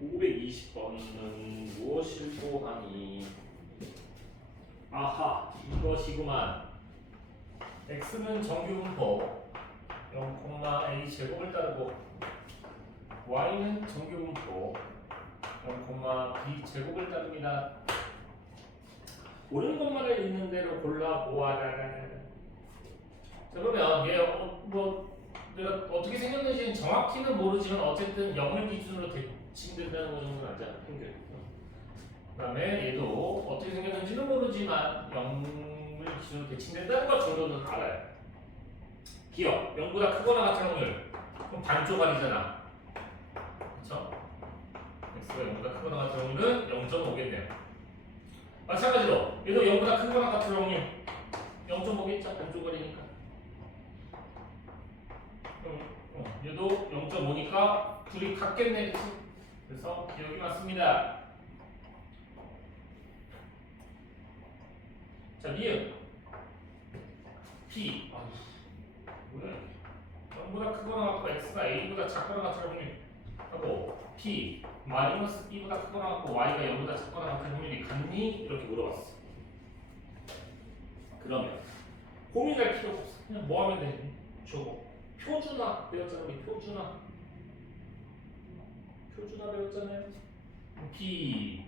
520번은 무엇을 보하니? 아하, 이것이구만. x는 정규분포 0, a 제곱을 따르고 y는 정규분포 0, b 제곱을 따릅니다. 옳은 것만을 있는 대로 골라보아라. 자, 그러면 얘 내가 어떻게 생겼는지는 정확히는 모르지만 어쨌든 0을 기준으로 대칭된다는 거 정도는 알잖아. 평균. 그 다음에 얘도 어떻게 생겼는지는 모르지만 0을 기준으로 대칭된다는 것 정도는 알아요. 기억, 0보다 크거나 같은 확률. 그럼 반조각이잖아. 그쵸? x가 0보다 크거나 같은 확률은 0.5겠네요. 마찬가지로 얘도 0보다 크거나 같은 확률 0.5겠죠? 반조각이니까. 얘도 0.5니까 둘이 같겠네. 그치? 그래서 기억이 맞습니다. 자, 미음 P 뭐야 이게 0보다 크거나 같고 x가 a보다 작거나 같은 확률 하고 P 마이너스 b보다 크거나 같고 y가 0보다 작거나 같은 확률이 같니? 이렇게 물어봤어. 그러면 고민할 필요가 없어. 그냥 뭐 하면 돼? 저거 표준화 배웠잖아. 우리 표준화 배웠잖아요. P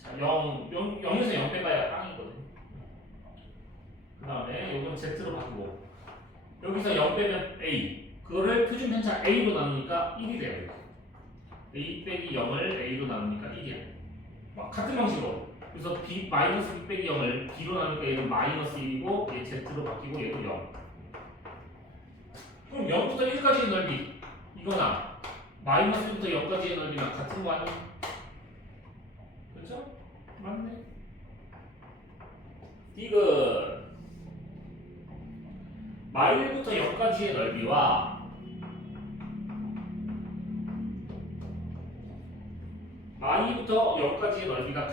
자 0에서 0 빼봐야 빵이거든. 그 다음에 요건 Z로 바꾸고 여기서 0 빼면 A 그거를 표준 편차 A로 나누니까 1이 돼요. A 빼기 0을 A로 나누니까 1이야. 막 같은 방식으로 그래서 B 마이너스 B 빼기 0을 B로 나누니까 얘는 마이너스 1이고 얘 Z로 바뀌고 얘도 0. 그럼 0부터 1까지의 넓이 이거나 마이너스 1부터 0까지의 넓이랑 같은 거 아니야? 그렇죠? 맞네. 디귿 마일부터 0까지의 넓이와 i부터 0까지의 넓이가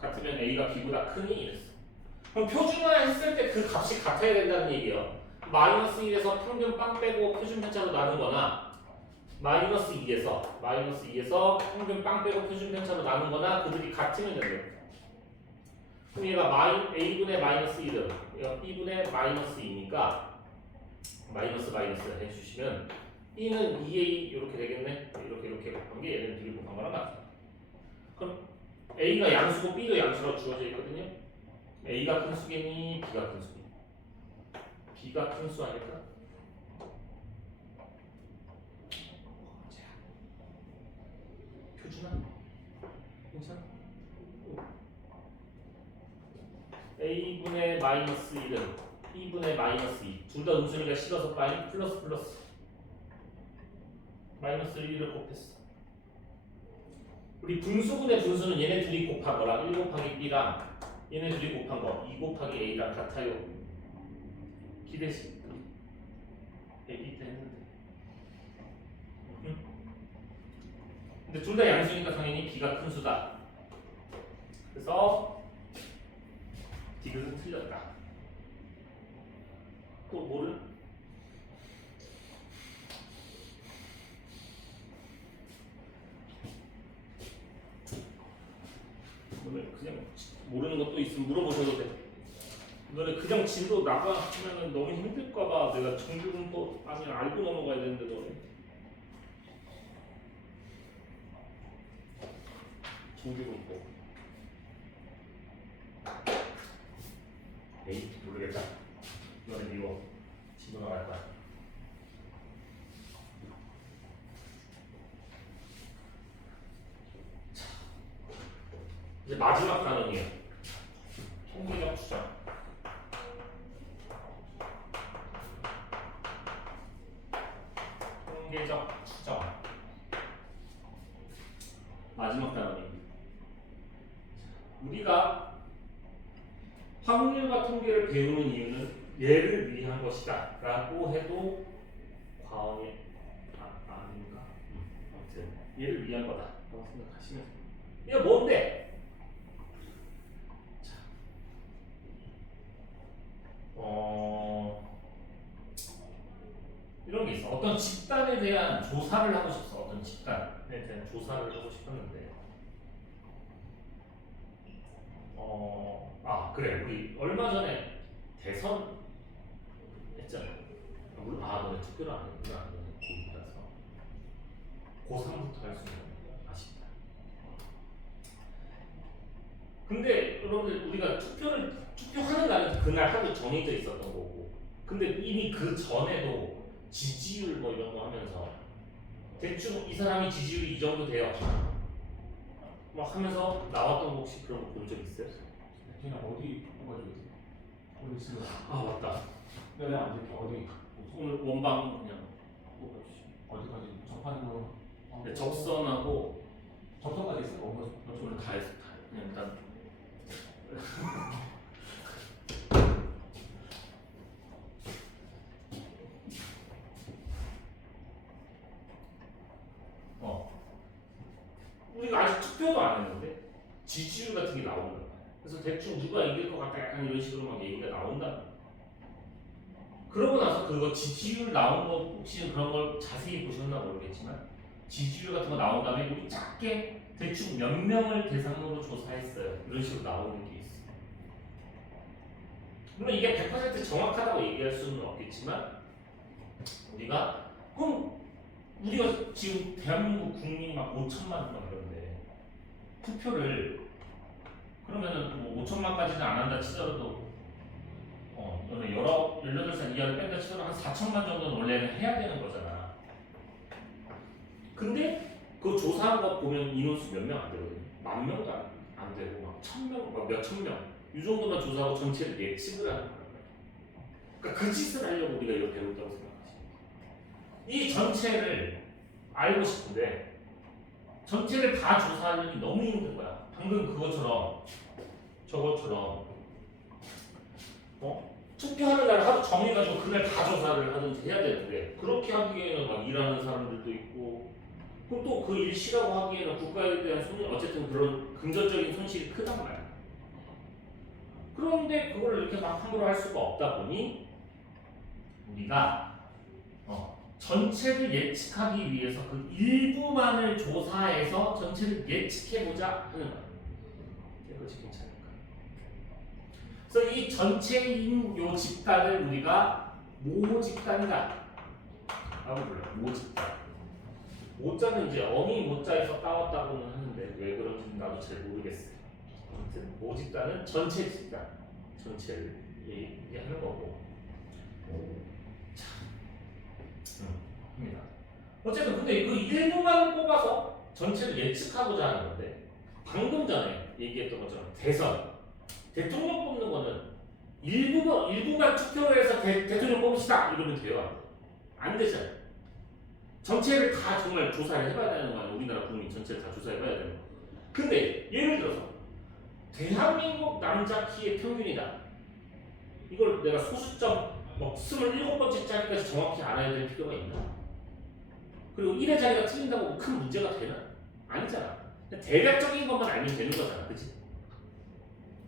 같으면 a가 b보다 크니 이랬어. 그럼 표준화했을 때 그 값이 같아야 된다는 얘기예요. 마이너스 1에서 평균 빵 빼고 표준 편차로 나누거나 마이너스 2에서 평균 빵 빼고 표준 편차로 나누거나 그들이 같으면 된대요. 그럼 얘가 a분의 마이너스 1은 b분의 마이너스 2니까 마이너스 해주시면 b는 2a 이렇게 되겠네. 이렇게 곱한 게 얘는 둘이 곱한 거랑 같아. 그럼 a가 양수고 b도 양수로 주어져 있거든요. a가 큰 수겠니? b가 큰 수겠니? b가 큰 수 아닐까? 표준화? 괜찮아? a분의 마이너스 1은 b분의 마이너스 2 둘 다 음수니까 싫어서 플러스 마이너스 1을 곱했어. 우리 분수분의 분수는 얘네 둘이 곱한 거랑 1 곱하기 b랑 얘네 둘이 곱한 거 2 곱하기 a랑 같아요. 기대식 얘기 때 했는데 근데 둘 다 양수니까 당연히 b가 큰 수다. 그래서 디귿은 틀렸다. 또 뭐를? 너네 그냥 모르는 것도 있으면 물어보셔도 돼. 너네 그냥 진도 나가면 너무 힘들까봐 내가 정규분포 아니 알고 넘어가야 되는데 너네 정규분포 에이 모르겠다. 너네 미워. 집어나갈 거야. 이제 마지막 단원이에요. 통계적 추정. 통계적 추정. 마지막 단원입니다. 우리가 확률과 통계를 배우는 이유는 얘를 위한 것이다 라고 해도 과언이 아닌가? 아무튼 얘를 위한 거다 라고 생각하시면 이게 뭔데? 어떤 집단에 대한 조사를 하고 싶어. 어떤 집단에 대한 조사를 하고 싶었는데 그래 우리 얼마 전에 대선 했잖아. 너네 투표를 안 했구나. 너네 고2라서 고3부터 할 수 있는 아쉽다. 근데 여러분들 우리가 투표하는 날은 그날 하루 정해져 있었던 거고 근데 이미 그 전에도 지지율 뭐 이런 거 하면서 대충 이 사람이 지지율이 이 정도 돼요 막 하면서 나왔던 거 혹시 그런 거 본 적 있어요? 그냥 어디 뽑아줘야 돼? 어디 쓰는 맞다 내가 안 돼. 어디 오늘 원방 그냥 뽑아주시죠. 어디까지 접하는 거? 네, 접선하고 접선까지 있어? 원고 오늘 다 했어 그냥 일단 우리가 아직 투표도 안 했는데 지지율 같은 게 나온다. 그래서 대충 누가 이길 것 같다 약간 이런 식으로 막 얘기가 나온다. 그러고 나서 그거 지지율 나온 거 혹시 그런 걸 자세히 보셨나 모르겠지만 지지율 같은 거 나온 다음에 우리 작게 대충 몇 명을 대상으로 조사했어요. 이런 식으로 나오는 게 있어. 물론 이게 100% 정확하다고 얘기할 수는 없겠지만 우리가 지금 대한민국 국민이 막 5천만 명 이런데 투표를 그러면은 뭐 5천만까지는 안 한다 치더라도 너는 18살 이하를 뺀다 치더라도 한 4천만 정도는 원래는 해야 되는 거잖아. 근데 그 조사한 거 보면 인원수 몇 명 안 되거든요. 10,000명도 안 되고 막 1,000명, 막 몇천 명. 이 정도만 조사하고 전체를 예측을 하는 거야. 그러니까 그 짓을 하려고 우리가 이거 배웠다고 생각하지. 이 전체를 알고 싶은데 전체를 다 조사하려니 너무 힘든 거야. 방금 저것처럼 투표하는 날 하루 정해가지고 그날 다 조사를 하든지 해야 되는데 그렇게 하기에는 막 일하는 사람들도 있고 그럼 또 그 일시라고 하기에는 국가에 대한 어쨌든 그런 금전적인 손실이 크단 말이야. 그런데 그걸 이렇게 막 함부로 할 수가 없다 보니 우리가 전체를 예측하기 위해서 그 일부만을 조사해서 전체를 예측해보자 하는 거야. 이것이 괜찮을까? 그래서 이 전체인 요 집단을 우리가 모집단이다 라고 불러요. 모집단. 모자는 이제 어미 모자에서 따왔다고는 하는데 왜 그런지는 나도 잘 모르겠어요. 아무튼 모집단은 전체 집단, 전체를 얘기하는 거고. 합니다. 어쨌든 근데 그 일부만 뽑아서 전체를 예측하고자 하는 건데 방금 전에 얘기했던 것처럼 대통령 뽑는 거는 일부만 투표를 해서 대통령 뽑읍시다 이러면 돼요. 안 되잖아요. 전체를 다 정말 조사를 해봐야 되는 거 아니에요. 우리나라 국민 전체를 다 조사해봐야 되는 거. 근데 예를 들어서 대한민국 남자 키의 평균이다. 이걸 내가 소수점 27번째짜리까지 정확히 알아야 될 필요가 있나? 그리고 1의 자리가 틀린다고 큰 문제가 되나? 아니잖아. 대략적인 것만 알면 되는 거잖아. 그치?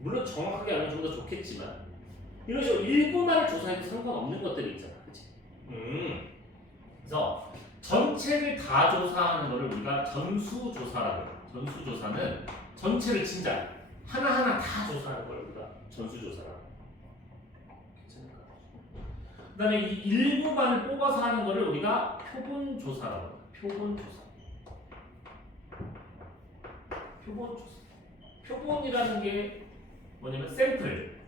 물론 정확하게 알면 좀 더 좋겠지만 이런 식으로 일부만을 조사해도 상관없는 것들이 있잖아. 그치? 그래서 전체를 다 조사하는 것을 우리가 전수조사라고 해요. 전수조사는 전체를 진짜 하나하나 다 조사하는 걸 우리가 전수조사라고 해요. 그 다음에 이 일부만을 뽑아서 하는 것을 우리가 표본조사라고 해요. 표본조사. 표본이라는 게 뭐냐면 샘플.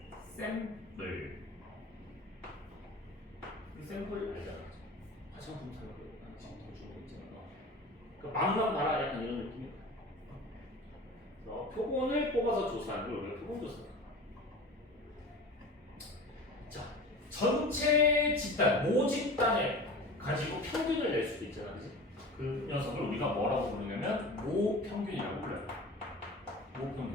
이 샘플 알잖아. 화장품 사는 지금 더 주는 거 있잖아. 그러니까 맛만 봐라 약간 이런 느낌이야. 그래서 표본을 뽑아서 조사하는 걸 우리가 표본조사. 자, 전체 집단, 모집단에 가지고 평균을 낼 수도 있잖아, 그지? 그 녀석을 우리가 뭐라고 부르냐면 모평균이라고 불러요. 모평균.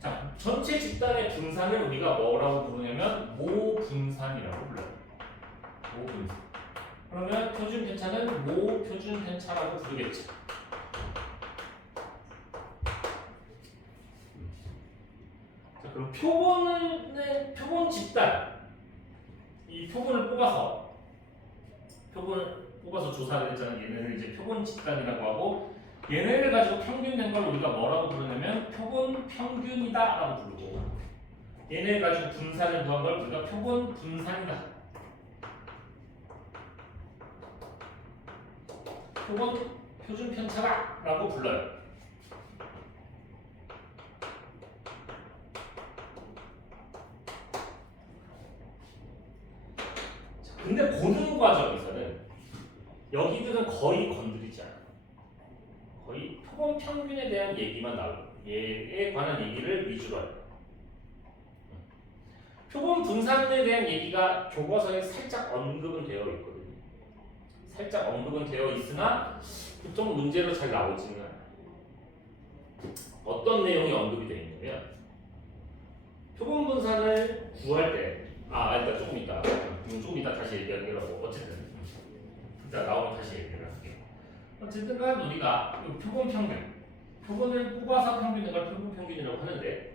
자, 전체 집단의 분산을 우리가 뭐라고 부르냐면 모분산이라고 불러요. 모분산. 그러면 표준 편차는 모표준 편차라고 부르겠죠. 자, 그럼 표본 집단 이 표본을 뽑아서 표본을 뽑아서 조사를 했잖아. 얘네를 이제 표본 집단이라고 하고 얘네를 가지고 평균 낸 걸 우리가 뭐라고 부르냐면 표본 평균이다라고 부르고 얘네를 가지고 분산을 구한 걸 우리가 표본 분산이다. 표본 표준 편차라고 불러요. 근데 고등 과정에서는 여기들은 거의 건드리지 않아요. 거의 표본 평균에 대한 얘기만 나오고 얘에 관한 얘기를 위주로 해요. 표본 분산에 대한 얘기가 교과서에 살짝 언급은 되어 있거든요. 살짝 언급은 되어 있으나 보통 문제로 잘 나오지는 않아요. 어떤 내용이 언급이 되어 있냐면 표본 분산을 구할 때 일단 조금 이따 다시 얘기하기로 하고 어쨌든 이따 나오면 다시 얘기를 할게요. 어쨌든 간 우리가 표본 평균 표본을 뽑아서 평균인 걸 표본 평균이라고 하는데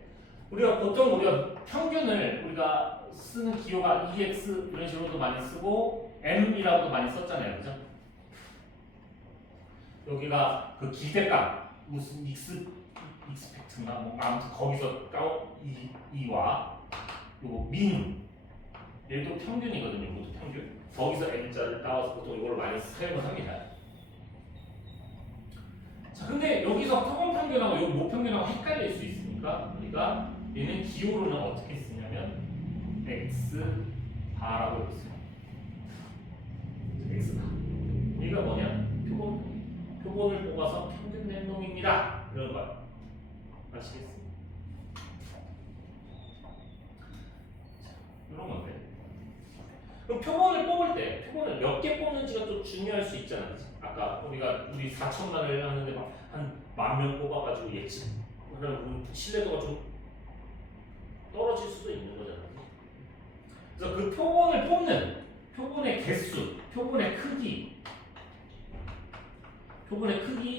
보통 우리가 평균을 우리가 쓰는 기호가 EX 이런 식으로도 많이 쓰고 M이라고도 많이 썼잖아요. 그죠? 여기가 그 기대값 무슨 익스펙트인가 뭐 아무튼 거기서 E와 요거 민 얘도 평균이거든요. 모두 평균. 거기서 M자를 따와서 보통 이걸 많이 사용을 합니다. 자, 근데 여기서 표본 평균하고 요 모평균하고 헷갈릴 수 있으니까 우리가 얘는 기호로는 어떻게 쓰냐면 X 바라고 있어요. X 바. 얘가 뭐냐? 표본을 뽑아서 평균 낸 놈입니다. 이런 거야. 아시겠어요? 이런 건데. 그럼 표본을 뽑을 때 표본을 몇 개 뽑는지가 좀 중요할 수 있잖아. 그치? 아까 우리 4천만을 하는데 막 한 10,000명 뽑아가지고 예측하면 신뢰도가 좀 떨어질 수도 있는 거잖아. 그래서 그 표본을 뽑는 표본의 개수, 표본의 크기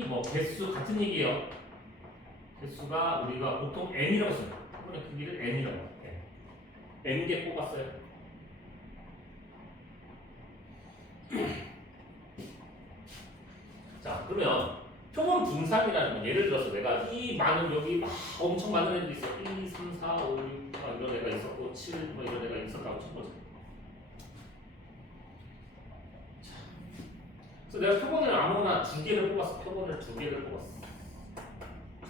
뭐 개수 같은 얘기예요. 개수가 우리가 보통 n이라고 써요. 표본의 크기를 n이라고 해요. n개 뽑았어요. 자, 그러면 표본 분산이라는 건 예를 들어서 내가 이 많은 여기 막 엄청 많은 애들이 있어. 1, 2, 3, 4, 5, 6 이런 애가 있었고 7 뭐 이런 애가 있었다고 쳐보자. 그래서 내가 표본을 아무거나 2개를 뽑았어. 표본을 2개를 뽑았어.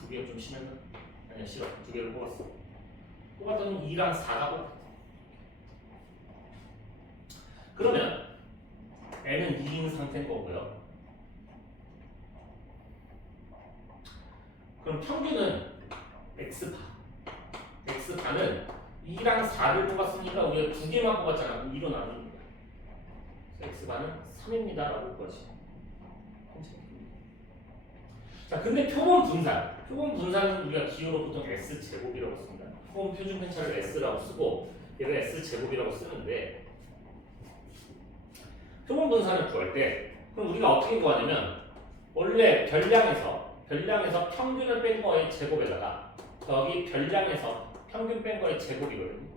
2개가 좀 심했나? 아니야, 싫어. 2개를 뽑았어. 뽑았더니 2랑 4가 뽑았어. 그러면 n은 2인 상태인 거고요. 그럼 평균은 x바. x바는 2랑 4를 뽑았으니까 우리가 2개만 뽑았잖아. 2로 나눕니다. x바는 3입니다. 라고 볼 거지. 자, 근데 표본 분산은 우리가 기호로 보통 s제곱이라고 씁니다. 표본 표준 편차를 s라고 쓰고 얘를 s제곱이라고 쓰는데 표본 분산을 구할 때 그럼 우리가 어떻게 구하냐면 원래 별량에서 평균을 뺀 거의 제곱에다가 여기 별량에서 평균 뺀 거의 제곱이거든요.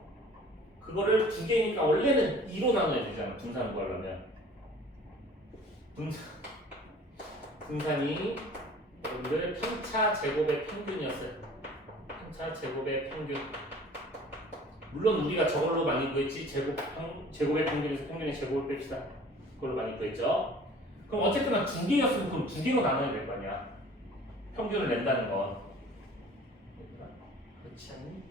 그거를 2개니까 원래는 2로 나눠야 되잖아. 분산 구하려면 분산이 여러분들 편차 제곱의 평균이었어요. 편차 제곱의 평균. 물론 우리가 저걸로 많이 구했지. 제곱의 평균에서 평균의 제곱을 뺍시다. 그걸로 많이 구했죠. 그럼 어쨌든 2개였으면 그럼 2개로 나눠야 될 거 아니야. 평균을 낸다는 건. 그렇지 않니?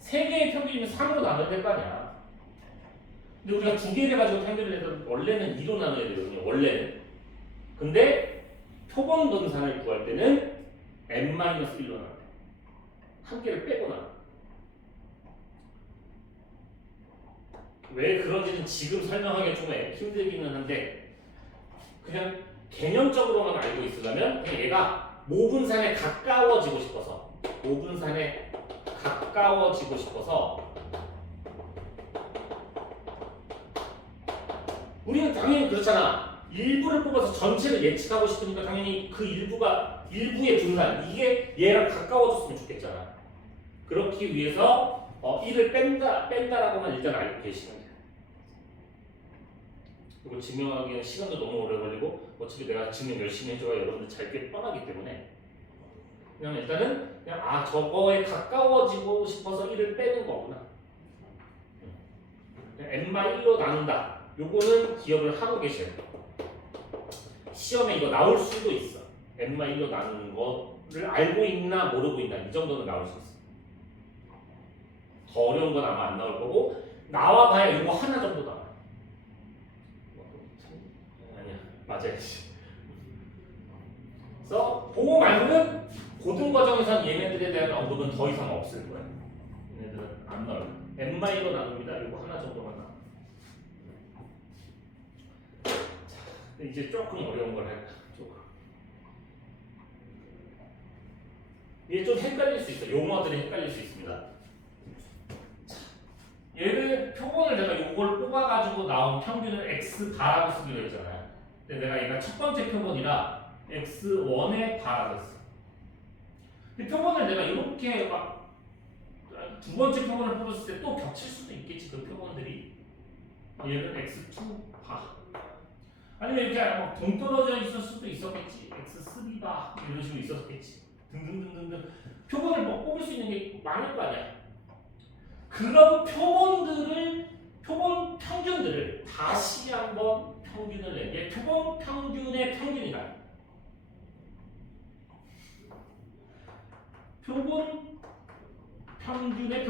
3개의 평균이면 3으로 나눠야 될 거 아니야. 근데 우리가 2개를 가지고 평균을 내도 원래는 2로 나눠야 되거든요. 원래는. 근데 표본 분산을 구할 때는 n-1로 나눠요. 한 개를 빼고 나눠요. 왜 그런지는 지금 설명하기 좀 힘들기는 한데 그냥 개념적으로만 알고 있으려면 그냥 얘가 모분산에 가까워지고 싶어서 우리는 당연히 그렇잖아. 일부를 뽑아서 전체를 예측하고 싶으니까 당연히 그 일부의 분산 이게 얘랑 가까워졌으면 좋겠잖아. 그렇기 위해서 1을 뺀다라고만 일단 알고 계시면 돼요. 그리고 증명하기에는 시간도 너무 오래 걸리고 어차피 내가 증명 열심히 해줘야 여러분들 잘 게 뻔하기 때문에 그냥 일단은 그냥 저거에 가까워지고 싶어서 1을 빼는 거구나. n-1로 나눈다. 요거는 기억을 하고 계셔야 돼요. 시험에 이거 나올 수도 있어. n-1로 나누는 거를 알고 있나 모르고 있나 이 정도는 나올 수 있어. 더 어려운 건 아마 안 나올 거고 나와봐야 이거 하나 정도 나와. 아니야 맞아야지. 그래서 그거 말고는 고등 과정에선 얘네들에 대한 언급은 더 이상 없을 거야. 얘네들은 안 나와요. n-로 나눕니다. 이거 하나 정도만 나와. 자, 이제 조금 어려운 걸 할까? 조금. 이게 좀 헷갈릴 수 있어. 용어들이 헷갈릴 수 있습니다. 얘를 표본을 내가 이걸 뽑아가지고 나온 평균을 x 바라고 쓰기로 했잖아요. 근데 내가 얘가 첫 번째 표본이라 x1의 바라고 했어. 근데 표본을 내가 이렇게 막 두 번째 표본을 뽑았을 때 또 겹칠 수도 있겠지. 그 표본들이 얘는 x2 바 아니면 이렇게 막 동떨어져 있을 수도 있었겠지. x3 바 이런 식으로 있었겠지. 등등등등등 표본을 뭐 뽑을 수 있는 게 많을 거 아니야. 그런 표본 평균들을 다시 한번 평균을 낸 게 표본 평균의 평균이다. 표본 평균의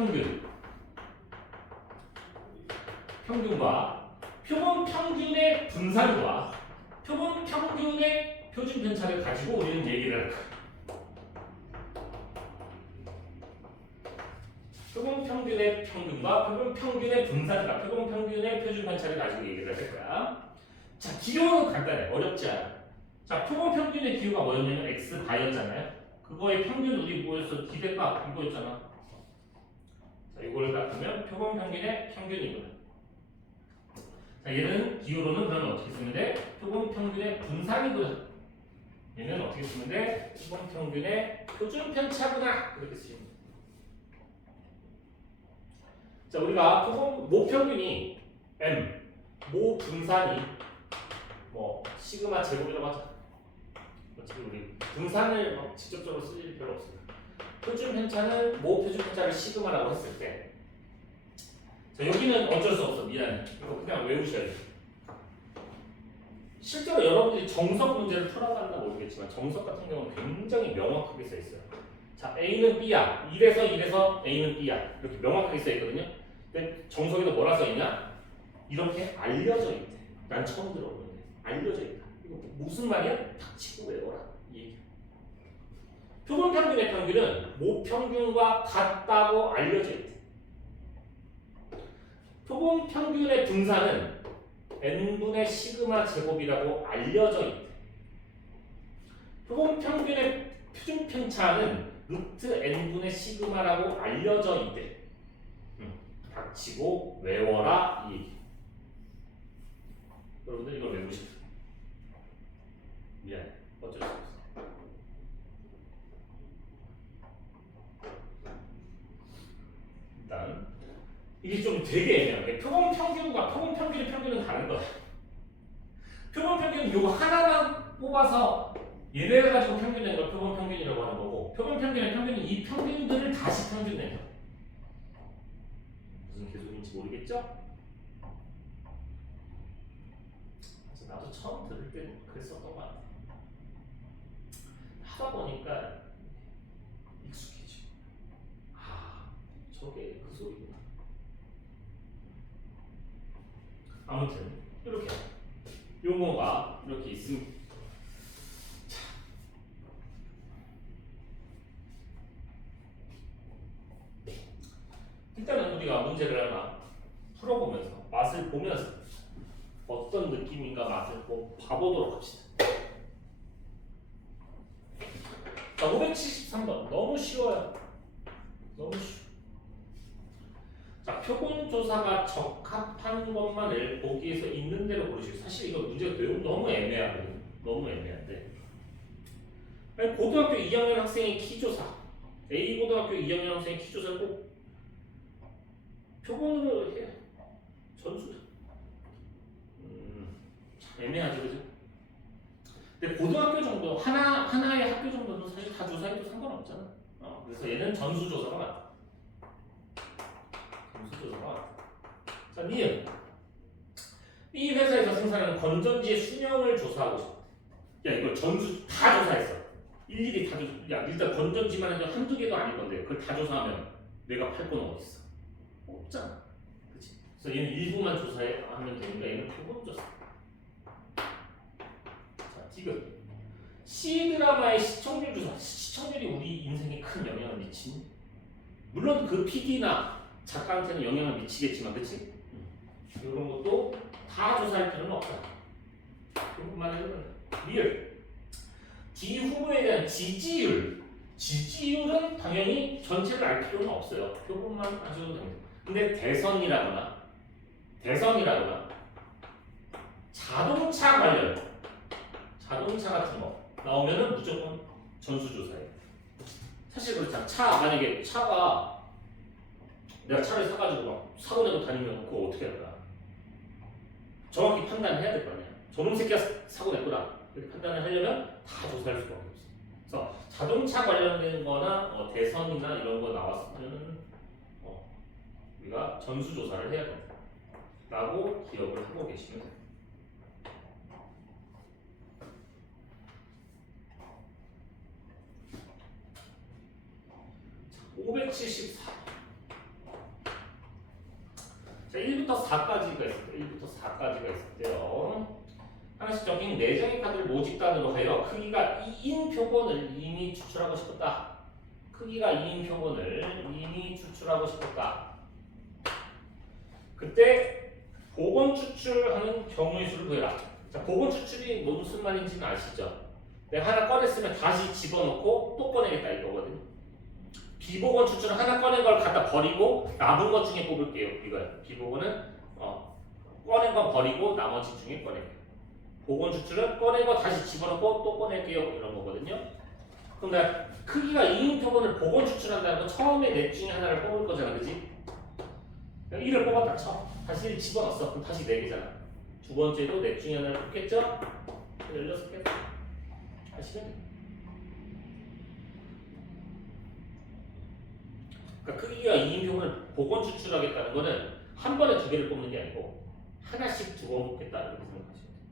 평균과 표본 평균의 분산과 표본 평균의 표준 편차를 가지고 우리는 얘기를 할 거야. 표본 평균의 평균과 표본 평균의 분산과 표본 평균의 표준 편차를 가지고 얘기를 할 거야. 자, 기호는 간단해. 어렵지 않아. 자, 표본 평균의 기호가 뭐였냐면 x 바였잖아요. 그거의 평균 우리 뭐였어? 기대값 이거였잖아. 자, 이걸 갖으면 표본 평균의 평균이구나. 자, 얘는 기호로는 그러면 어떻게 쓰면 돼? 표본 평균의 분산이구나. 얘는 어떻게 쓰면 돼? 표본 평균의 표준 편차구나. 이렇게 쓰시면 돼. 자, 우리가 표본 모평균이 m, 모 분산이 뭐 시그마 제곱이라고 하자. 어차피 우리 분산을 막 직접적으로 쓸 일이 별로 없어요. 표준 편차는 모 표준 편차를 시그마라고 했을 때, 자 여기는 어쩔 수 없어. 미안해. 이거 그냥 외우셔야 돼. 실제로 여러분들이 정석 문제를 풀어봤나 모르겠지만 정석 같은 경우는 굉장히 명확하게 써 있어요. 자, A는 B야. 1에서 A는 B야. 이렇게 명확하게 써 있거든요. 근데 정석에도 뭐라 써 있냐? 이렇게 알려져 있대. 난 처음 들어보는데 알려져 있다. 이거 무슨 말이야? 닥치고 외워라. 이 얘기야. 표본 평균의 평균은 모평균과 같다고 알려져 있대. 표본 평균의 분산은 n분의 시그마 제곱이라고 알려져 있대. 표본 평균의 표준 편차는 루트 n분의 시그마라고 알려져 있대. 닥치고 외워라 이 얘기. 여러분들 이걸 외우시죠. 미안해. 어쩔 수 없어. 일단 이게 좀 되게 애매해. 표본 평균과 표본 평균의 평균은 다른 거야. 표본 평균은 이거 하나만 뽑아서 얘네를 가지고 평균 낸 걸 표본 평균이라고 하는 거고, 표본 평균의 평균은 이 평균들을 다시 평균 낸 거야. 무슨 개소리인지 모르겠죠? 나도 처음 들을 때 그랬었던 것 같아. 하다 보니까 익숙해져. 아, 저게 그 소리구나. 아무튼 이렇게 용어가 이렇게 있습니다. 자. 일단은 우리가 문제를 하나 풀어보면서 맛을 보면서 어떤 느낌인가 맛을 봐보도록 합시다. 자, 573번 너무 쉬워요. 너무 쉬워. 자, 표본 조사가 적합한 것만 보기에서 있는 대로 고르시고, 사실 이거 문제가 너무 애매하거든요. 너무 애매한데. 아니, 고등학교 2학년 학생의 키조사, A 고등학교 2학년 학생의 키조사를 꼭 표본으로 해요. 전수. 애매하죠, 그죠? 근데 고등학교 정도 하나의 학교 정도는 사실 다 조사해도 상관없잖아. 그래서 얘는 전수조사가 맞다. 전수조사가 맞다. 자, 니은 이 회사에서 생산하는 건전지의 수명을 조사하고 싶다. 야, 이거 전수 다 조사했어. 일일이 다 조사. 야, 일단 건전지만 해도 한두 개도 아닐 건데 그걸 다 조사하면 내가 팔 건 어디 있어? 없잖아. 그치? 그래서 얘는 일부만 조사하면 되니까 얘는 표본 조사. 자, 디귿. C드라마의 시청률 조사. 시청률이 우리 인생에 큰 영향을 미치니? 물론 그 PD나 작가한테는 영향을 미치겠지만, 그치? 이런 것도 다 조사할 필요는 없다. 그것만 해도 리얼. D 후보에 대한 지지율. 지지율은 당연히 전체를 알 필요는 없어요. 표본만 하셔도 됩니다. 근데 대선이라거나 자동차 관련, 자동차 같은 거 나오면은 무조건 전수조사예요. 사실 그렇잖아. 만약에 차가 내가 차를 사가지고 막 사고 내고 다니면 그거 어떻게 할까? 정확히 판단을 해야 될 거 아니야. 저놈 새끼가 사고 냈구나. 이렇게 판단을 하려면 다 조사할 수밖에 없어. 그래서 자동차 관련된 거나 대선이나 이런 거 나왔으면 우리가 전수조사를 해야 된다. 라고 기억을 하고 계시면 돼요. 574. 자, 1부터 4까지가 있어요. 1부터 4까지가 있었대요. 하나씩 적힌 4장의 카드를 모집단으로 하여 크기가 2인 표본을 이미 추출하고 싶었다. 크기가 2인 표본을 이미 추출하고 싶었다. 그때 복원 추출하는 경우의 수를 구해라. 자, 복원 추출이 무슨 말인지는 아시죠? 내가 하나 꺼냈으면 다시 집어넣고 또 꺼내겠다 이거거든요. 비복원 추출은 하나 꺼낸 걸 갖다 버리고 남은 것 중에 뽑을게요. 이거요. 비복원은 꺼낸 거 버리고 나머지 중에 꺼낼게요. 복원 추출은 꺼낸 거 다시 집어넣고 또 꺼낼게요. 이런 거거든요. 그럼 내가 크기가 2인 표본을 복원 추출한다는 건 처음에 넷 중에 하나를 뽑을 거잖아, 그지? 1을 뽑았다 쳐. 다시 1 집어넣었어. 그럼 다시 4개잖아. 두 번째도 넷 중에 하나를 뽑겠죠? 16개. 아시겠네? 그러니까 크기가 2인 표본을 복원 추출하겠다는 거는 한 번에 2개를 뽑는 게 아니고 하나씩 2번 뽑겠다 이렇게 생각하시면 돼요.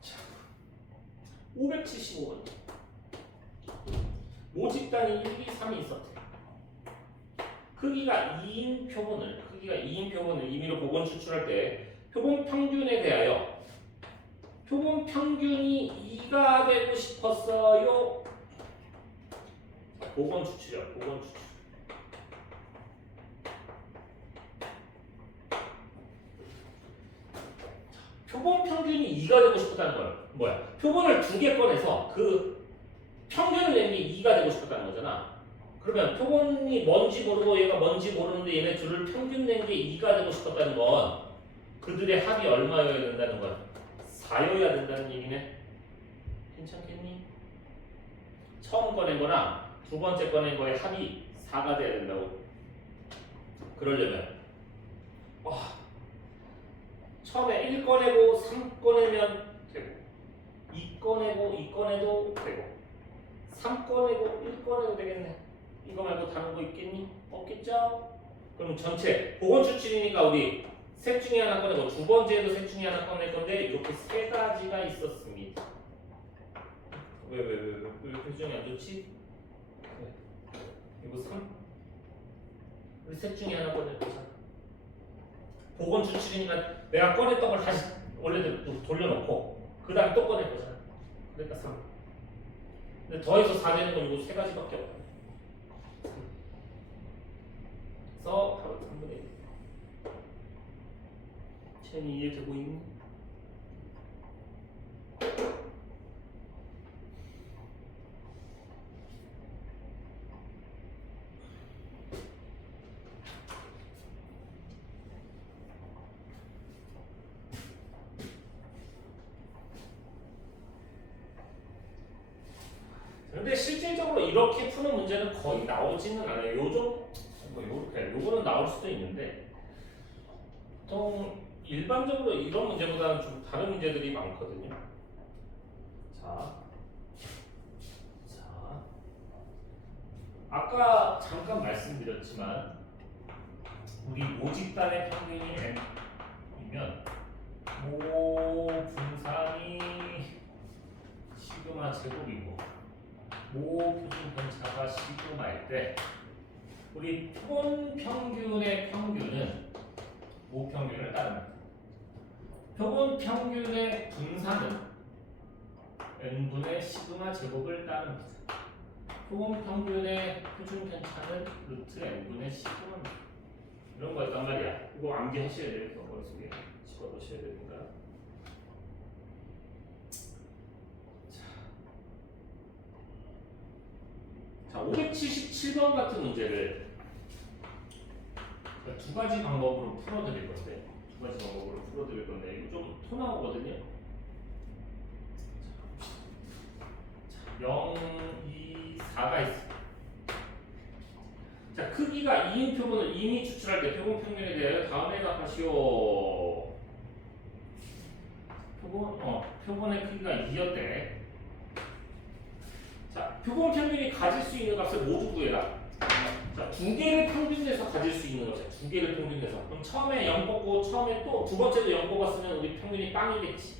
자, 575번. 모집단이 1, 2, 3이 있었대. 크기가 2인 표본을 임의로 복원 추출할 때 표본 평균에 대하여 표본 평균이 2가 되고 싶었어요. 복원 추출이야. 복원 추출. 표본 평균이 2가 되고 싶었다는 건 뭐야? 표본을 2개 꺼내서 그 평균을 낸 게 2가 되고 싶었다는 거잖아. 그러면 표본이 뭔지 모르고 얘가 뭔지 모르는데 얘네 둘을 평균 낸 게 2가 되고 싶었다는 건 그들의 합이 얼마여야 된다는 거야? 4여야 된다는 얘기네. 괜찮겠니? 처음 꺼낸 거랑 두 번째 꺼낸 거의 합이 4가 돼야 된다고. 그러려면 처음에 1 꺼내고 3 꺼내면 되고 2 꺼내고 2 꺼내도 되고 3 꺼내고 1 꺼내도 되겠네. 이거 말고 다른 거 있겠니? 없겠죠? 그럼 전체 복원 추출이니까 우리 셋 중에 하나 꺼내고 두 번째도 셋 중에 하나 꺼낼 건데 이렇게 3가지가 있었습니다. 왜 표정이 안 좋지? 이거 3 우리 셋 중에 하나 꺼낼 거잖아. 복원 추출이니까 내가 꺼냈던 걸 다시 원래대로 돌려놓고 그 다음에 또 꺼낼 거잖아. 그러니까 3. 근데 더해서 4 되는 건 이거 3가지밖에 없어. 그래서 바로 3분의 1. 채연이 이해되고 있니? 이렇게 푸는 문제는 거의 나오지는 않아요. 요정 뭐 요거는 나올 수도 있는데 보통 일반적으로 이런 문제보다는 좀 다른 문제들이 많거든요. 자, 아까 잠깐 말씀드렸지만 우리 모집단의 평균이 n이면 모 분산이 시그마 제곱이고 모 표준 편차가 시그마일 때 우리 표본 평균의 평균은 모 평균을 따릅니다. 표본 평균의 분산은 n분의 시그마 제곱을 따릅니다. 표본 평균의 표준 편차는 루트 n분의 시그마입니다. 이런 거였단 말이야. 이거 암기하셔야 돼요. 머릿속에 집어넣으셔야 됩니다. 자, 577번 같은 문제를 두 가지 방법으로 풀어드릴 건데, 이거 좀 토 나오거든요. 0, 2, 4가 있어. 자, 크기가 2인 표본을 이미 추출할 때 표본 평균에 대하여 다음에 답하시오. 표본의 크기가 2였대. 자, 표본 평균이 가질 수 있는 값을 모두 구해라. 자, 두 개를 평균해서 가질 수 있는 값이야. 두 개를 평균해서. 그럼 처음에 0 뽑고 처음에 또 두 번째도 0 뽑았으면 우리 평균이 빵이겠지.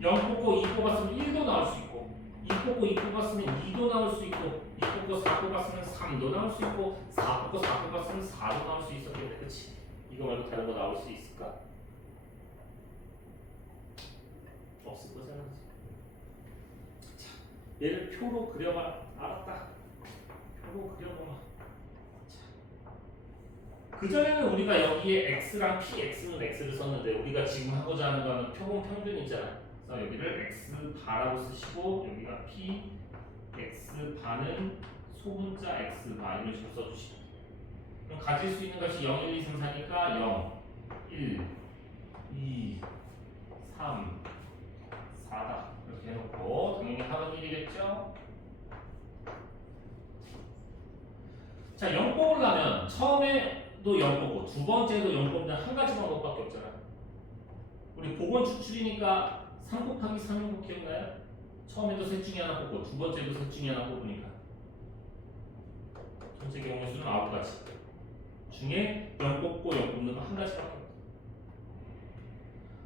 0 뽑고 2 뽑았으면 1도 나올 수 있고 2 뽑고 2 뽑았으면 2도 나올 수 있고 2 뽑고 4 뽑았으면 3도 나올 수 있고 4 뽑고 4 뽑았으면 4도 나올 수 있었겠네. 그치? 이거 말고 다른 거 나올 수 있을까? 없을 거잖아. 자, 얘를 표로 그려봐. 알았다. 표로 그려보마. 그전에는 우리가 여기에 x랑 px는 x를 썼는데 우리가 지금 하고자 하는 거는 표본 평균 있잖아. 그래서 여기를 x 바라고 쓰시고 여기가 p x 바는 소분자 x 바 이런 식으로 써주시고 그럼 가질 수 있는 것이 0, 1, 2, 3, 4니까 0, 1, 2, 3, 4다 이렇게 해놓고 당연히 합은 1이겠죠? 자, 0 뽑으려면 처음에도 0 뽑고 두 번째도 0 뽑는 한 가지 방법밖에 없잖아. 우리 복원 추출이니까 3 곱하기 3인 거 기억나요? 처음에도 셋 중에 하나 뽑고 두 번째도 셋 중에 하나 뽑으니까 전체 경우의 수는 9가지 중에 0 뽑고 0 뽑는 거 한 가지밖에 없어.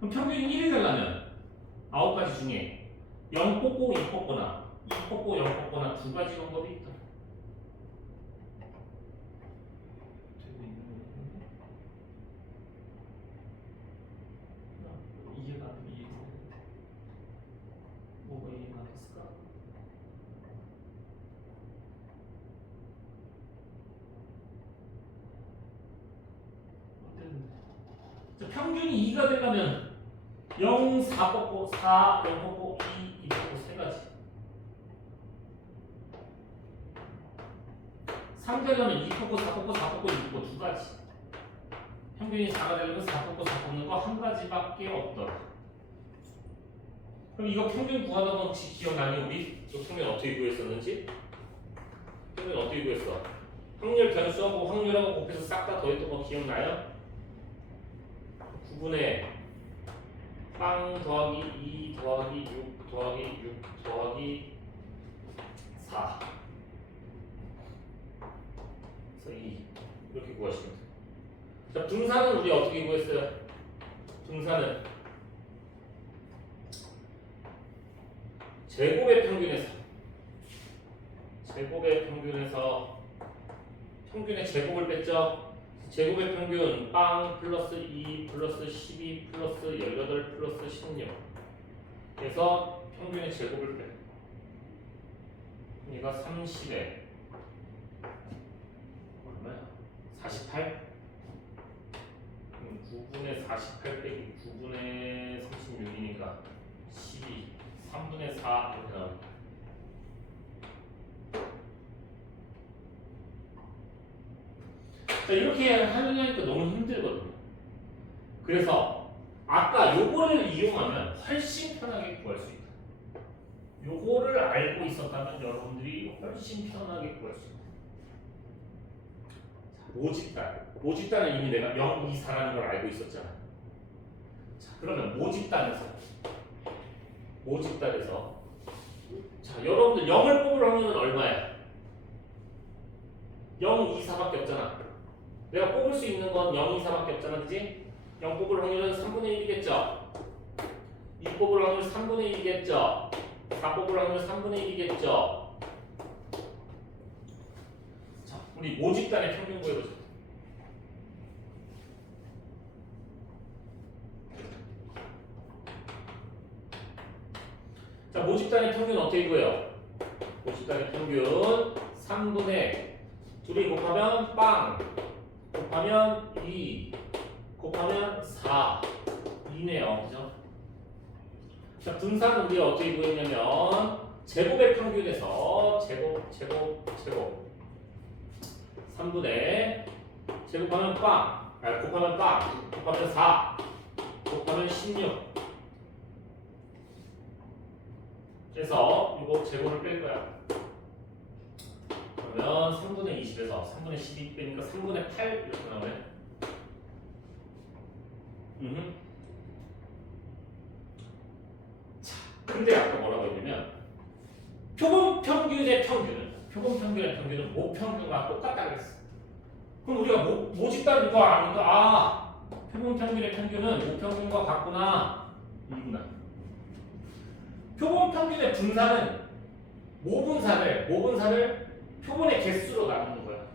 그럼 평균이 1이 되려면 9가지 중에 0 뽑고 2 뽑거나 2 뽑고 0 뽑거나 두 가지 방법이 있다. 이해가 안 돼. 뭐가 이해가 안 됐을까? 안 되는데. 자, 평균이 2가 되려면 0, 4 뽑고 4, 0 뽑고 2, 2 뽑고 세 가지. 3 되려면 2 뽑고 4 뽑고 4 뽑고 2 뽑고 두 가지. 평균이 4가 되려면 4 뽑고 4 뽑는 거 한 가지밖에 없더라. 그럼 이거 평균 구하던 거 혹시 기억나니? 우리 이 평균 어떻게 구했었는지? 평균 어떻게 구했어? 확률 변수하고 확률하고 곱해서 싹 다 더했던 거 기억나요? 9분의 빵 더하기 2 더하기 6 더하기 6 더하기 4 그래서 2 이렇게 구하시면 돼요. 자, 분산은 우리 어떻게 구했어요? 분산은 제곱의 평균에서 평균의 제곱을 뺐죠. 제곱의 평균 빵 플러스 2 플러스 12 플러스 18 플러스 16 그래서 평균의 제곱을 빼. 얘가 30에 얼마야? 48? 9분의 48 빼기 9분의 36이니까 12 3분의 4 이렇게 나옵니다. 자, 이렇게 하려니까 너무 힘들거든요. 그래서 아까 요거를 이용하면 훨씬 편하게 구할 수 있다. 요거를 알고 있었다면 여러분들이 훨씬 편하게 구할 수 있어요. 모집단은 이미 내가 0, 2, 4라는 걸 알고 있었잖아. 자, 그러면 모집단에서 자, 여러분들 0을 뽑을 확률은 얼마야? 0, 2, 4밖에 없잖아. 내가 뽑을 수 있는 건 0, 2, 4밖에 없잖아, 그지? 0 뽑을 확률은 3분의 1이겠죠? 2 뽑을 확률 3분의 1이겠죠? 4 뽑을 확률 3분의 1이겠죠? 자, 우리 모집단의 평균 구해보자. 자, 모집단의 평균 어떻게 구해요? 모집단의 평균 3분의 2이 곱하면 빵 곱하면 2 곱하면 4 2네요. 그죠? 자, 분산은 우리가 어떻게 구했냐면 제곱의 평균에서 제곱 3분의 제곱하면 곱하면 빵 곱하면 4 곱하면 16 그래서 이거 제곱을 뺄 거야. 그러면 3분의 20에서 3분의 12 빼니까 3분의 8 이렇게 나오네. 자, 근데 아까 뭐라고 했냐면 표본 평균의 평균은 모평균과 똑같다 그랬어. 그럼 우리가 모집단 이거 아니까 표본 평균의 평균은 모평균과 같구나 이구나. 표본 평균의 분산은 모분산을 표본의 개수로 나누는 거야.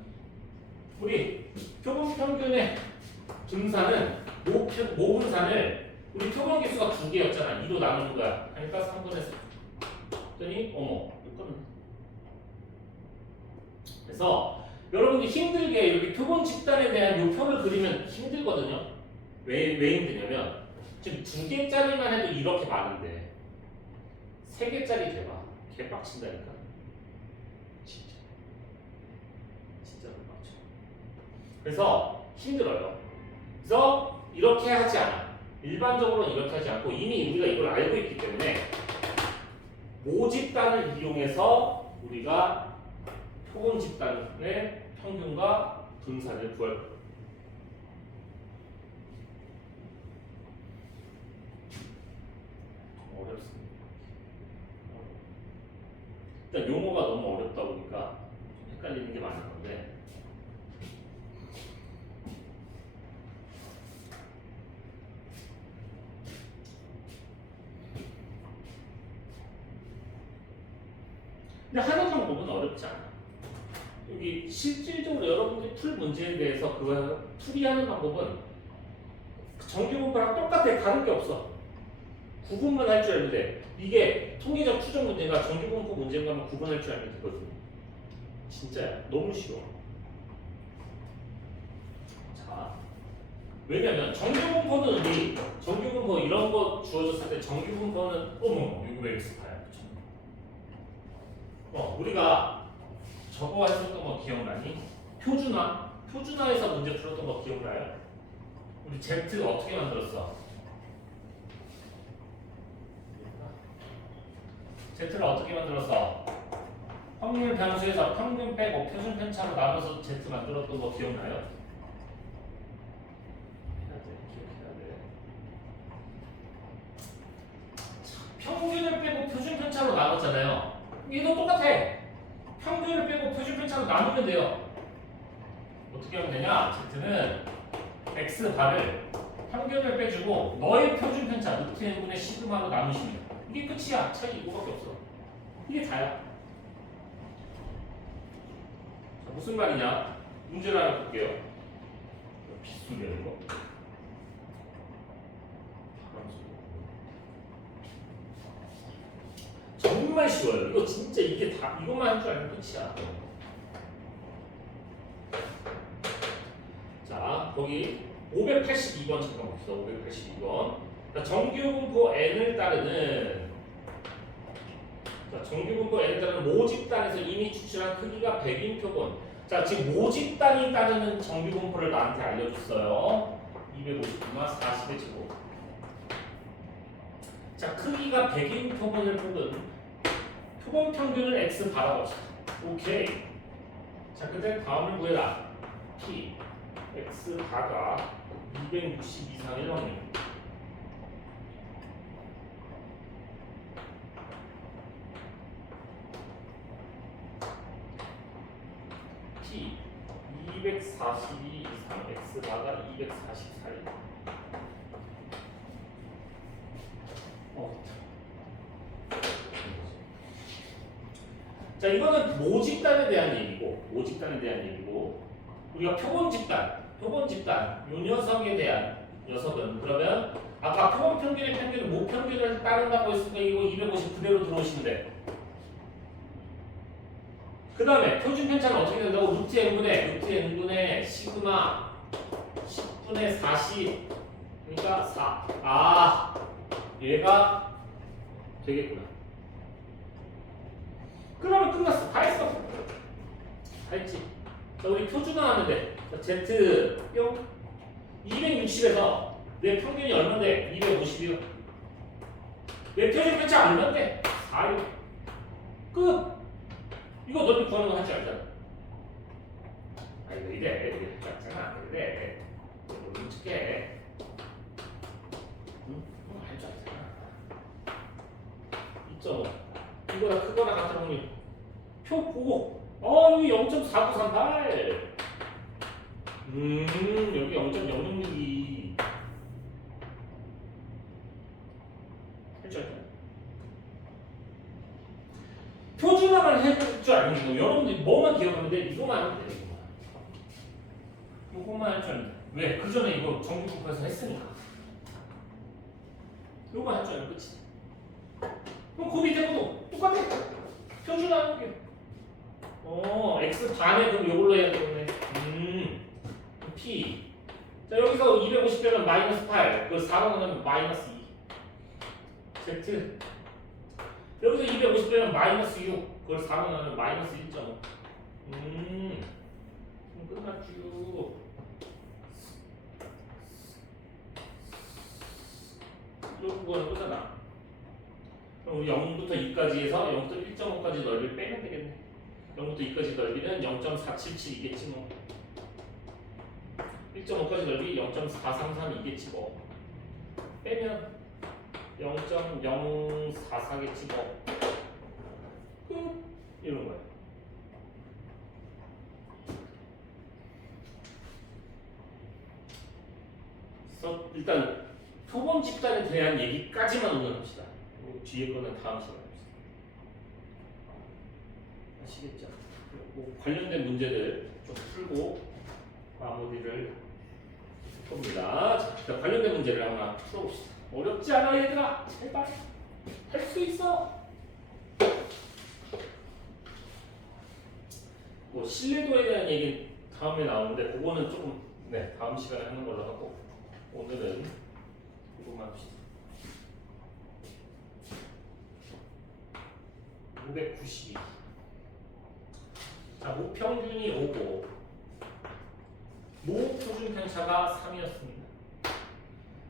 우리 표본 평균의 분산은 모분산을 우리 표본 개수가 2개였잖아. 2로 나누는 거야. 그러니까 3분의 4. 그랬더니 어머 이거는. 그래서 여러분들이 힘들게 이렇게 표본 집단에 대한 요 표를 그리면 힘들거든요. 왜 힘드냐면 지금 2개짜리만 해도 이렇게 많은데 3개짜리 대봐. 개빡친다니까. 진짜 빡쳐. 그래서 힘들어요. 그래서 이렇게 하지 않아. 일반적으로는 이렇게 하지 않고 이미 우리가 이걸 알고 있기 때문에 모집단을 이용해서 우리가 표본 집단의 평균과 분산을 구할 거예요. 어렵습니다. 일단 용어가 너무 어렵다 보니까 좀 헷갈리는 게 많은 건데 근데 하는 방법은 어렵지 않아. 여기 실질적으로 여러분들이 풀 문제에 대해서 그 풀이하는 방법은 정규 분포랑 똑같아. 다른 게 없어. 구분만 할 줄 알면 돼. 이게 통계적 추정 문제가 정규 분포 문제인가 하면 구분할 줄 알면 되거든. 진짜야. 너무 쉬워. 자, 왜냐면 정규 분포는 우리 정규 분포 이런 거 주어졌을 때 정규 분포는 어머 이거 왜 X파야? 우리가 저거 했었던 거 기억나니? 표준화에서 문제 풀었던 거 기억나요? 우리 Z 어떻게 만들었어? Z를 어떻게 만들었어? 확률 변수에서 평균 빼고 표준 편차로 나눠서 Z 만들었던 거 기억나요? 기억해야 돼. 평균을 빼고 표준 편차로 나눴잖아요. 얘도 똑같아. 평균을 빼고 표준 편차로 나누면 돼요. 어떻게 하면 되냐? Z는 X바를 평균을 빼주고 너의 표준 편차 루트 n분의 시그마로 나누시면 이게 끝이야. 차이 이거밖에 없어. 이게 다야. 자, 무슨 말이냐? 문제를 하나 볼게요. 빗소리야 이거. 정말 쉬워요. 이거 진짜 이게 다 이것만 할 줄 알면 끝이야. 자, 거기 582번 잠깐 봅시다. 582번. 자, 정규분포 n을 따르는 모집단에서 이미 추출한 크기가 100인 표본. 자, 지금 모집단이 따르는 정규분포를 나한테 알려줬어요. 250마 40의 제곱. 자, 크기가 100인 표본을 뽑은 표본 평균을 x 바라봅시다. 오케이. 자, 그때 다음을 구해라. p x 바가 260 이상의 확률. p 242 이상 x 바가 244일. 자, 이거는 모집단에 대한 얘기고, 우리가 표본 집단, 요 녀석에 대한 녀석은 그러면 아까 표본 평균의 평균을 모평균을 따른다고 했으니까 이거 250 그대로 들어오시면 돼. 그 다음에 표준 편차는 어떻게 된다고? 루트 n분의 시그마 10분의 40 그러니까 4. 아, 얘가 되겠구나. 그러면 끝났어. 다 했어. 다 했지. 자, 우리 표준화 하는데 Z 뿅 260에서 내 평균이 얼마인데? 250이요. 내 표준 편차 얼마인데? 4요. 끝. 이거 넓이 구하는 거 할 줄 알잖아. 아, 이거 이래 할 줄 알잖아. 이래. 이거 뭉치게. 응? 할 줄 알잖아. 2.5. 이거랑 크거나 같은 확률. 표 보고. 여기 0.4938. 여기 0.006이. 할 줄 알잖아. 표준화만 해줄 줄 아는 거. 여러분들이 뭐만 기억하면 돼? 이거만 하면 돼. 이거만 할 줄 아는 거. 왜? 그 전에 이거 정규국에서 했으니까. 이거만 할 줄 알면 끝이지. 그럼 그 밑에 것도 똑같아. 표준화하는 게. x 반에 그럼 이걸로 해야 되겠네. p. 자, 여기서 250 빼면 마이너스 8. 그걸 4로 넣으면 마이너스 2. z. 여기서 250 빼면 마이너스 6. 그걸 4로 넣으면 마이너스 1.5. 그럼 끝났죠. 이거는 끝나나. 그럼 우리 0부터 2까지 해서 0부터 1.5까지 넓이를 빼면 되겠네. 0부터 2까지 넓이는 0.477이겠지 뭐. 1.5까지 넓이 0.433이겠지 뭐. 빼면 0.044겠지 뭐. 이런 거야. 그래서 일단 표본 집단에 대한 얘기까지만 오늘 합시다. 뒤에 거는 다음 시간에 합시다. 아시겠죠? 그리고 관련된 문제들 좀 풀고 마무리를 봅니다. 자, 관련된 문제를 하나 풀어봅시다. 어렵지 않아 얘들아. 제발 할 수 있어. 뭐 신뢰도에 대한 얘기 다음에 나오는데 그거는 조금 다음 시간에 하는 걸로 하고 오늘은 이것만 합시다. 592. 자, 모평균이 5고 모표준 편차가 3이었습니다.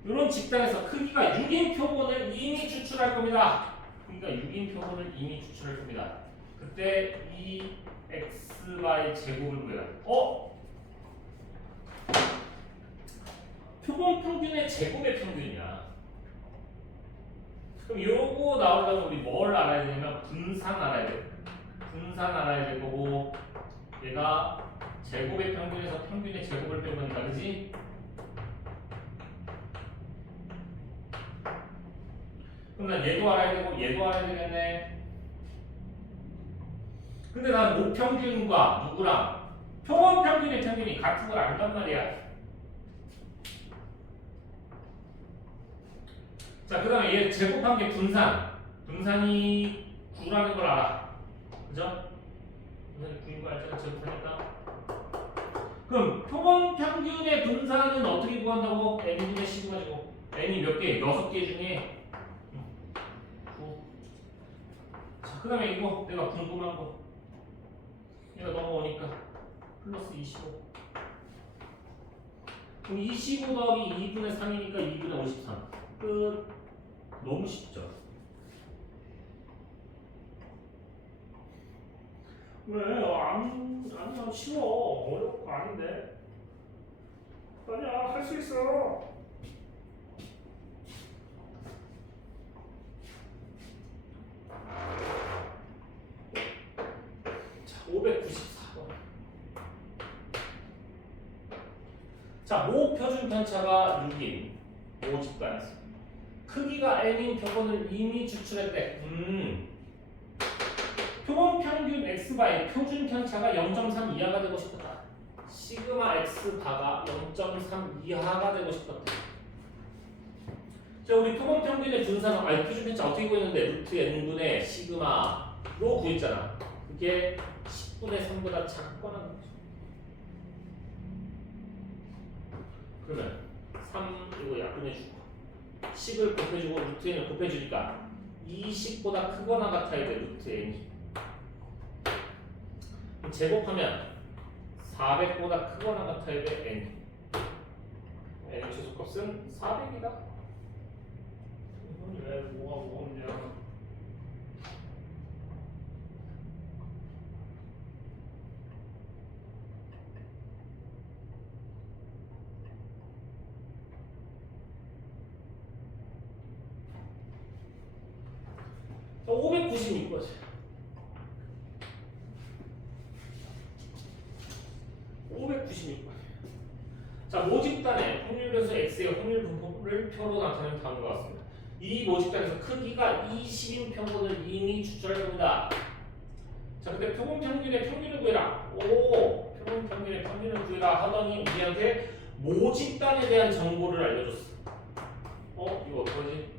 이런 집단에서 크기가 6인 표본을 이미 추출할 겁니다. 크기가 6인 표본을 이미 추출할 겁니다. 그때 이 xy 제곱을 구해라. 표본 평균의 제곱의 평균이야. 그럼 요거 나오려면 우리 뭘 알아야 되냐면 분산 알아야 돼. 분산 알아야 될 거고 얘가 제곱의 평균에서 평균의 제곱을 빼면 다르지? 그럼 난 얘도 알아야 되고 얘도 알아야 되겠네. 근데 난 모평균과 누구랑 표본 평균의 평균이 같은 걸 안단 말이야. 자, 그 다음에 얘 제곱한 게 분산이 9라는 걸 알아. 그죠? 분산이 9인 거 알잖아. 제곱하니까. 그럼 표본 평균의 분산은 어떻게 구한다고? n분의 10 가지고 n이 몇 개? 6개 중에 9. 자, 그 다음에 이거 내가 궁금한 거 얘가 넘어오니까 플러스 25. 그럼 25 더하기 2분의 3이니까 2분의 53. 끝. 너무 쉽죠? 왜? 아니야 쉬워. 어려운 거 아닌데. 아니야 할 수 있어. 자 594번. 자 모표준 편차가 6인 모집단에서 크기가 n인 표본을 이미 추출했대. 표본 평균 x바의 표준 편차가 0.3 이하가 되고 싶었다. 시그마 x 바가 0.3 이하가 되고 싶었다. 자, 우리 표본 평균의 분산은 표준 편차 어떻게 구했는데 루트 n분의 시그마로 구했잖아. 그게 10분의 3보다 작거나 같죠. 그러면 3 이거 약분해주고 10을 곱해주고 루트 n을 곱해주니까 20보다 크거나 같아야 돼 루트 n이. 제곱하면 400보다 크거나 같아야 돼 n. n의 최소값은 400이다. 이건 왜 뭐가 없냐? 자, 596거지. 596번. 자, 모집단의 확률 변수 x의 확률 분포를 표로 나타내는 다음과 같습니다. 이 모집단에서 크기가 20인 평균을 이미 추출할 겁니다. 자, 근데 표본 평균의 평균을 구해라. 오, 표본 평균의 평균을 구해라 하더니 우리한테 모집단에 대한 정보를 알려줬어. 이거 어떡하지?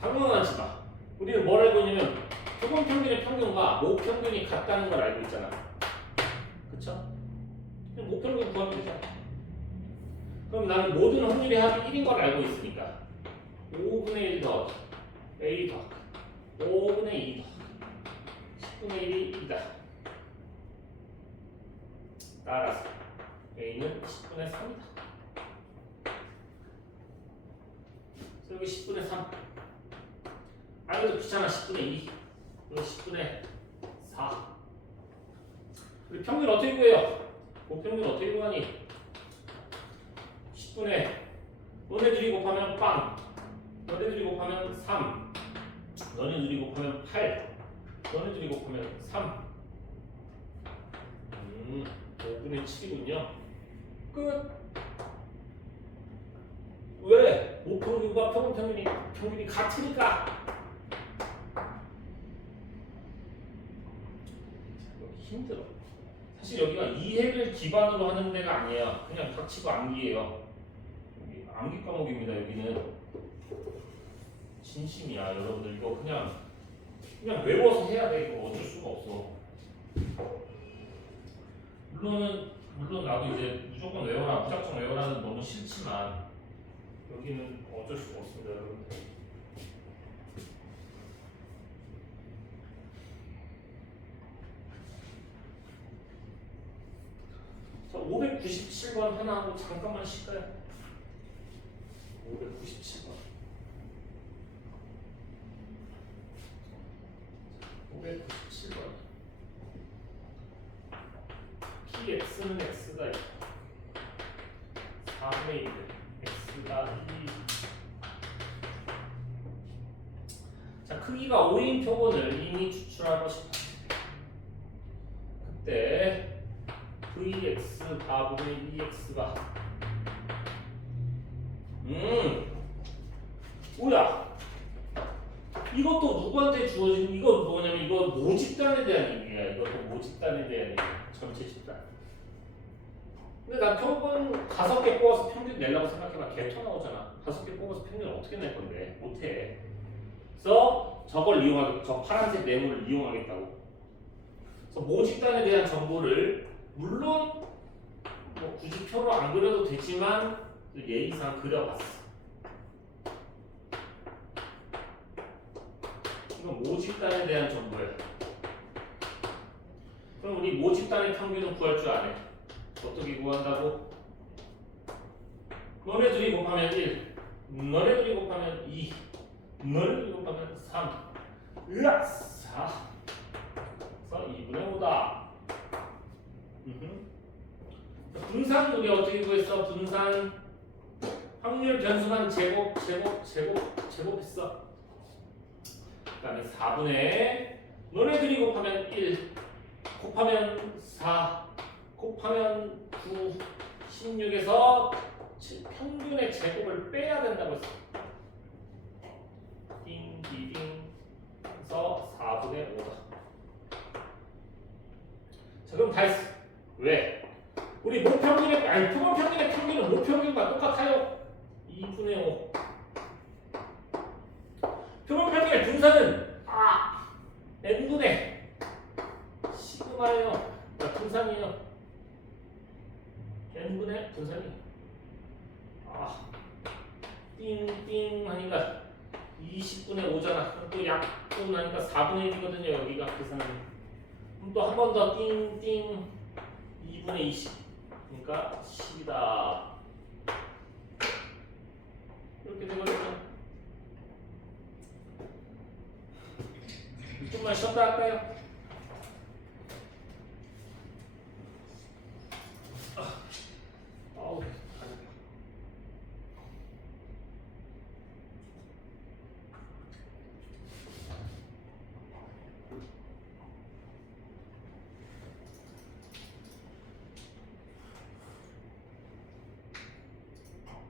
당황하지 마. 우리는 뭘 알고 있냐면 표본 평균의 평균과 모 평균이 같다는 걸 알고 있잖아. 그쵸? 그냥 모 평균 구하면 되잖아. 그럼 나는 모든 확률의 합이 1인 걸 알고 있으니까 5분의 1 더하기 A 더하기 5분의 2 더하기 10분의 1이 2다. 따라서 A는 10분의 3이다. 여기 10분의 3. 이것도 귀찮아. 10분의 2. 여기 10분의 4. 우리 평균 어떻게 구해요? 그 평균 어떻게 구하니? 10분의 너네들이 곱하면 빵, 너네들이 곱하면 3, 너네들이 곱하면 8, 너네들이 곱하면 3. 5분의 7이군요. 끝. 왜? 모평균과 표본 평균이 같으니까. 힘들어. 사실 여기가 이해를 기반으로 하는 데가 아니에요. 그냥 닥치고 암기예요. 암기 과목입니다. 여기는 진심이야, 여러분들. 이거 그냥 외워서 해야 돼. 이거 어쩔 수가 없어. 물론 나도 이제 무조건 외워라, 무작정 외워라는 너무 싫지만 여기는 어쩔 수가 없습니다, 여러분들. 자, 597번 하나 하고 잠깐만 쉴까요? 597번. 597번. px는 x가 있다. 4분의 1 x가 2. 자, 크기가 5인 표본을 이미 추출하고 싶다. 그때 vx 바분의 2x가 뭐야? 이것도 누구한테 주어진 이거 뭐냐면 이거 모집단에 대한 얘기야. 이것도 모집단에 대한 얘기. 전체 집단. 근데 난 표본 5개 뽑아서 평균 내려고 생각해봐. 개토 나오잖아. 5개 뽑아서 평균 어떻게 낼 건데? 못해. 그래서 저걸 저 파란색 네모를 이용하겠다고. 그래서 모집단에 대한 정보를 물론 뭐 굳이 표로 안 그려도 되지만 예의상 그려봤어. 이건 모집단에 대한 정보예요. 그럼 우리 모집단의 평균은 구할 줄 아네. 어떻게 구한다고? 너네 둘이 곱하면 1, 너네 둘이 곱하면 2, 너네 둘이 곱하면 3, 으악 4. 그래서 2분의 5다. 분산 우리 어떻게 구했어? 분산 확률 변수만 제곱했어. 그 다음에 4분의 너네들이 곱하면 1 곱하면 4 곱하면 9 16에서 평균의 제곱을 빼야 된다고 했어. 띵디딩 그래서 4분의 5다. 자 그럼 다 했어. 왜? 우리 모평균의 표본평균의 평균은 모평균과 똑같아요. 2분의 5. 표본평균의 분산은 n분의 시그마예요. 분산이에요. n분의 분산이에요. 띵띵 하니까 20분의 5잖아. 또 약분 하니까 4분의 1이거든요. 여기가 계산은. 그럼 또 한 번 더 띵띵 2분의 20. 그러니까 10이다. 이렇게 되거든요. 좀만 쉬었다 할까요?